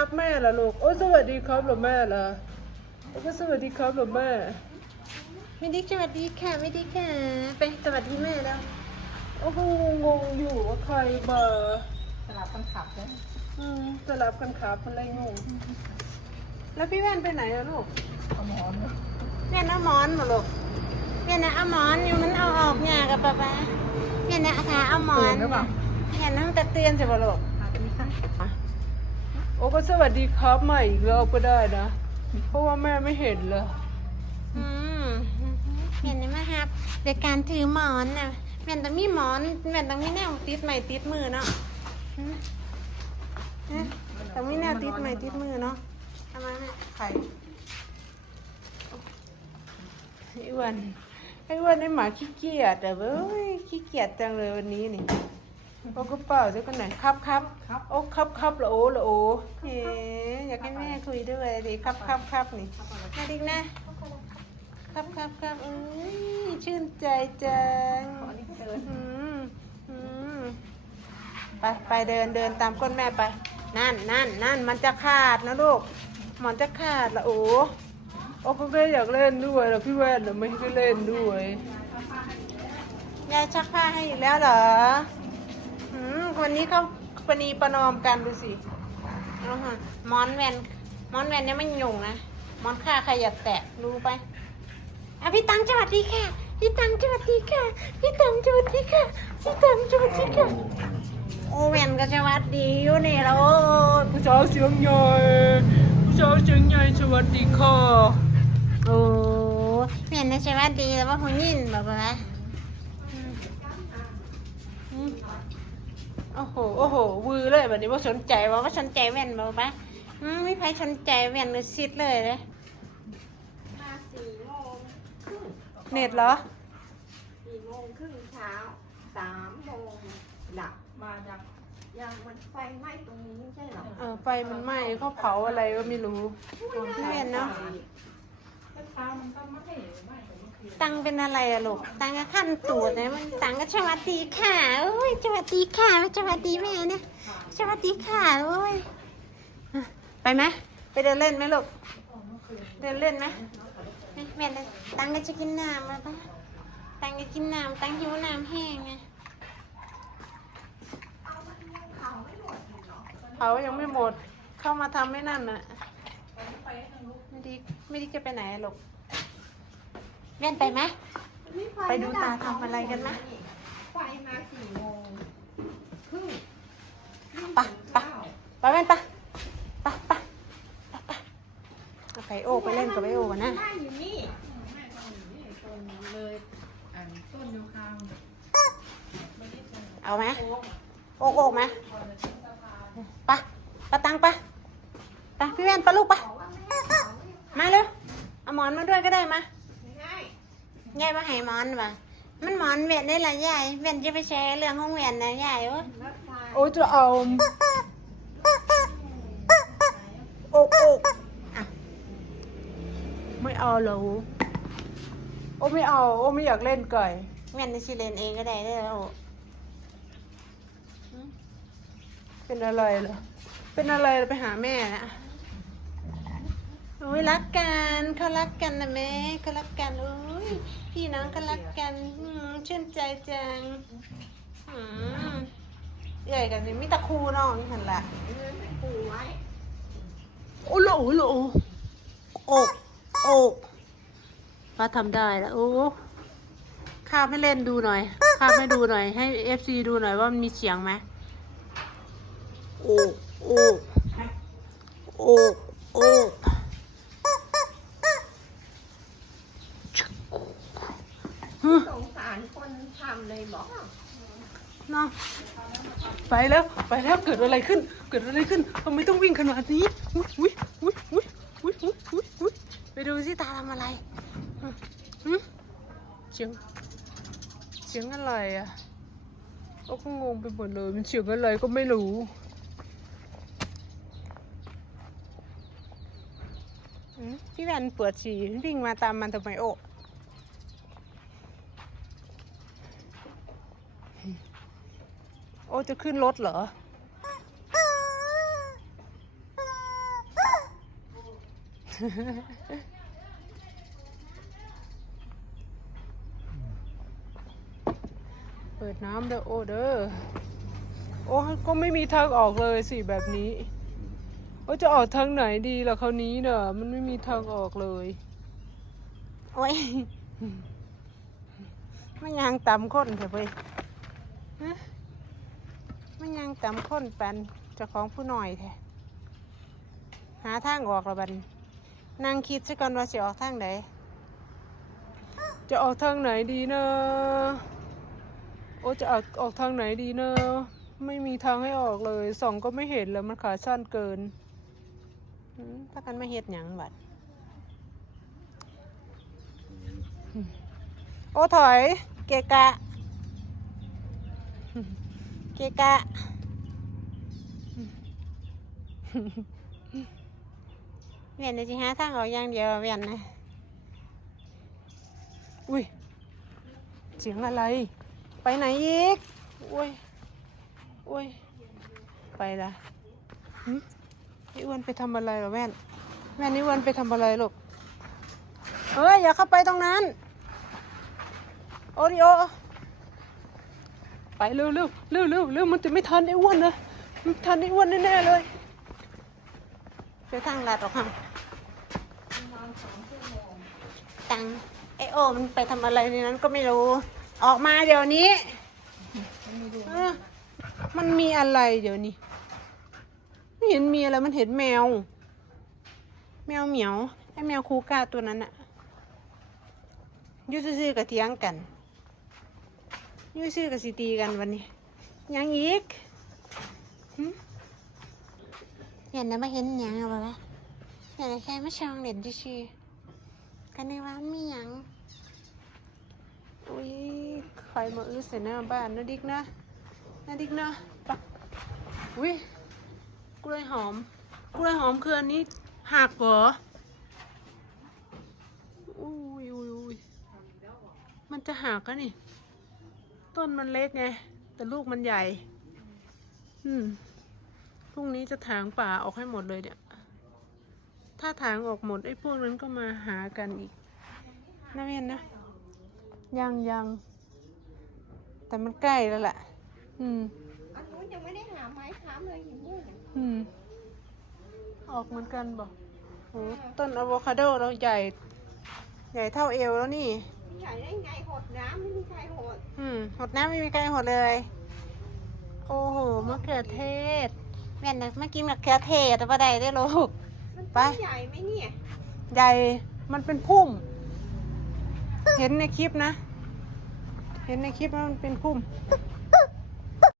รักแม่ล่ะลูก โอ้สวัสดีครับเหรอแม่ล่ะโอ้ก็สวัสดีครับเหรอแม่ ไม่ได้สวัสดีค่ะไม่ได้ค่ะไปสวัสดีแม่แล้ว โอ้โหงงอยู่ว่าใครเบอร์สลับคนขับเลยอืมสลับกันขาคนไรงง แล้วพี่แว่นไปไหนอะลูกเอาหมอนแม่นเอาหมอนมาลูกแม่นะเอาหมอนอยู่มันเอาออกเนี่ยกับป๊าป๊าแม่นะค่ะเอาหมอนตื่นหรือเปล่าแม่นั่งแต่เตือนสิบ่ลูก โอ้ก็สวัสดีครับใหม่อีกรอบก็ได้นะ เพราะว่าแม่ไม่เห็นเลยอืมแม่นี่มครับโดยการถือหมอนน่ะแม่ต้องมีหมอนแม่ต้องมีแนวติดใหม่ติดมือเนาะอืมฮะต้องมีแนวติดใหม่ติดมือเนาะทำไมแม่ใครไอ้อ้วันไอ้อ้วันไอ้หมาขี้เกียจแต่เว้ยขี้เกียจจังเลยวันนี้นี่ โอ้กระเป๋าเจ้ากันไหนครับครับโอ้ครับครับละโอ้ละโอ้เฮ้อยากให้แม่คุยด้วยดิครับครับครับนี่มาดิกนะ ครับครับครับเอ้ยชื่นใจจังอืมอืมไปไปเดินเดินตามก้นแม่ไป นั่นนั่นนั่นมันจะขาดนะลูกหมอนจะขาดละโอ้โอ้ก็แม่อยากเล่นด้วยแล้วพี่แว่นน่ะไม่ให้เล่นด้วยยายชักผ้าให้อีกแล้วเหรอ วันนี้เขาปณีประนอมกันดูสิเอาฮะหมอนแวนหมอนแวนเนี่ยไม่หยุ่งนะหมอนข้าใครอย่าแตะรู้ไปอะพี่ตังสวัสดีค่ะ พี่ตังสวัสดีค่ะ พี่ตังสวัสดีค่ะ พี่ตังสวัสดีค่ะ โอแวนก็สวัสดีอยู่นี่แล้วโอ้ยผู้ชายเสียงใหญ่ผู้ชายเสียงใหญ่สวัสดีค่ะโอ้แม่นนะสวัสดีแล้วว่าหุ่นยินบอกว่าอืมอืม โอ้โห โอ้โห วือเลยแบบนี้ว่าสนใจใจว่าว่าว่าสนใจแว่นบอกว่าอืมไม่ใครสนใจแว่นเลยซิดเลยเลยมาสี่โมงครึ่งเน็ตเหรอสี่โมงครึ่งเช้าสามโมงหลับมาจากยังมันไฟไหม้ตรงนี้ไม่ใช่เหรอเออไฟมันไหม้เขาเผาอะไรก็ไม่รู้แว่นเนาะ ตังเป็นอะไรอะลูก ตังก็ขั้นตูดนะมันตังก็สวัสดีค่ะโอ้ยสวัสดีค่ะสวัสดีแม่เนี่ยสวัสดีค่ะโอ้ยอะไปไหมไปเดินเล่นไหมลูก เดินเล่นไหมแม่เลยตังก็จะกินน้ำแล้วปะตังก็กินน้ำตังหิวน้ำแห้งไงเผายังไม่หมด เข้ามาทำไม่นั่นน่ะ ไม่ดีไม่ดีจะไปไหนอะลูกแม่นไปไหม ไปดูตาทำอะไรกันไหมไฟมาสี่โมงครึ่งไปไปไปแม่นไปไปไปไปไปเอาไปโอไปเล่นกับไอโอกันนะได้อยู่นี่เอาไหมโอกโอกไหมไปไปตังไปไปพี่แว่นไปลูกไป มาเร็วเอาหมอนมาด้วยก็ได้มาไม่ได้ยายมาให้หมอนป่ะมันหมอนเวียนได้ละยายเวียนจะไปแชร์เรื่องของเวียนนะยายโอ้ยรถไฟโอ้จะเอาโอกโอกอะไม่เอาเหรอโอ้ไม่เอา โอ้ไม่อยากเล่นไก่เวียนจะชิเลนเองก็ได้เด้อโอ้เป็นอะไรเหรอเป็นอะไรไปหาแม่นะ โอ้ยรักกันเขารักกันนะแม่เขารักกันโอ้ยพี่น้องเขารักกันอืมชื่นใจจังอืมใหญ่กันนี่มีแตะคูน้องนี่หันละเออไม่ปูไว้โอ้โหโอ้โหโอกโอกว่าทำได้แล้วโอ้ข้าบให้เล่นดูหน่อยข้าบให้ดูหน่อย ให้เอฟซีดูหน่อยว่ามันมีเสียงไหมโอกโอกโอกโอก สงสารคนทำเลยบอกเนาะไปแล้วไปแล้วเกิดอะไรขึ้น เกิดอะไรขึ้นทำไมต้องวิ่งขนาดนี้อุ้ยอุ้ยอุ้ยอุ้ยอุ้ยอุ้ยอุ้ยอุ้ยไปดูสิตาทำอะไรหืมเสียงเสียงอะไรอะก็งงไปหมดเลยมันเสียงอะไรก็ไม่รู้พี่แวนปวดฉี่วิ่งมาตามมันทำไมโอก โอ้ จะขึ้นรถเหรอ เปิดน้ำเด้อโอเด้อ โอ้ก็ไม่มีทางออกเลยสิแบบนี้ โอ้จะออกทางไหนดีล่ะคราวนี้เนอะมันไม่มีทางออกเลย โอ้ยมันยังต่ำข้นเถอะเว้ยะมันยังต่ำข้นปันเจ้าของผู้หน่อยแท้หาทางออกและบัดนนั่งคิดซะก่อนว่าสิออกทางไหนจะออกทางไหนดีเนอะโอ้จะออกออกทางไหนดีเนอะไม่มีทางให้ออกเลยส่องก็ไม่เห็นแล้วมันขาสั้นเกินอืมถ้ากันมาเฮ็ดหยังบัดโอ้ถอย เกะกะเกะกะเวียนจะหาทางออกอย่างเดียวเวียนนะ อุ้ย เสียงอะไร ไปไหนอีก อุ้ย อุ้ย ไปละหึไอ้วนไปทำอะไรหรอแม่นแม่นนี่อ้วนไปทำอะไรลูกเอ้ยอย่าเข้าไปตรงนั้น โอริโอ ไปเร็วเร็วเร็วเร็วเร็วมันจะไม่ทันไอ้อ้วนนะมันทันไอ้อ้วนแน่ๆเลยไปทางลัดหรอกค่ะตังไอโอมันไปทำอะไรในนั้นก็ไม่รู้ ออกมาเดี๋ยวนี้เออมันมีอะไรเดี๋ยวนี้ไม่เห็นมีอะไรมันเห็นแมว แมวเหมียวไอแมวคูก้าตัวนั้นอะอยูซื่อๆกับเทียงกัน ยูซื่อกับสิตีกันวันนี้ ยังอีกหึเห็นนะไม่เห็นหยังหรอวะเห็นแค่ไม่ช่องเด่นชื่อๆกันในว่ามีหยังอุ้ยใครมาอื้อใส่หน้าบ้านนะดิกนะนะดิกนะปะอุ้ยกล้วยหอม กล้วยหอมคืออันนี้หักเหรออุ้ยอุ้ยอุ้ยมันจะหักอะนี่ ต้นมันเล็กไง แต่ลูกมันใหญ่ อืมพรุ่งนี้จะถางป่าออกให้หมดเลยเนี่ย ถ้าถางออกหมดไอ้พวกนั้นก็มาหากันอีกนะเวียนนะ ยังยัง แต่มันใกล้แล้วแหละ อืม อันนู้นยังไม่ได้หาไม้ค้ำเลยเห็นด้วยอืม ออกเหมือนกันบอกโอ้ต้นอะโวคาโดเราใหญ่ ใหญ่เท่าเอวแล้วนี่ ใหญ่ได้ไงหดน้ำไม่มีใครหดอืมหดน้ำไม่มีใครหดเลย โอ้โหมะเขือเทศ แม่นนะเมื่อกี้มะเขือเทศแต่ว่าใดได้อลูก มันไปต้นใหญ่ไหมเนี่ยใหญ่ มันเป็นพุ่ม เห็นในคลิปนะ เห็นในคลิปว่ามันเป็นพุ่ม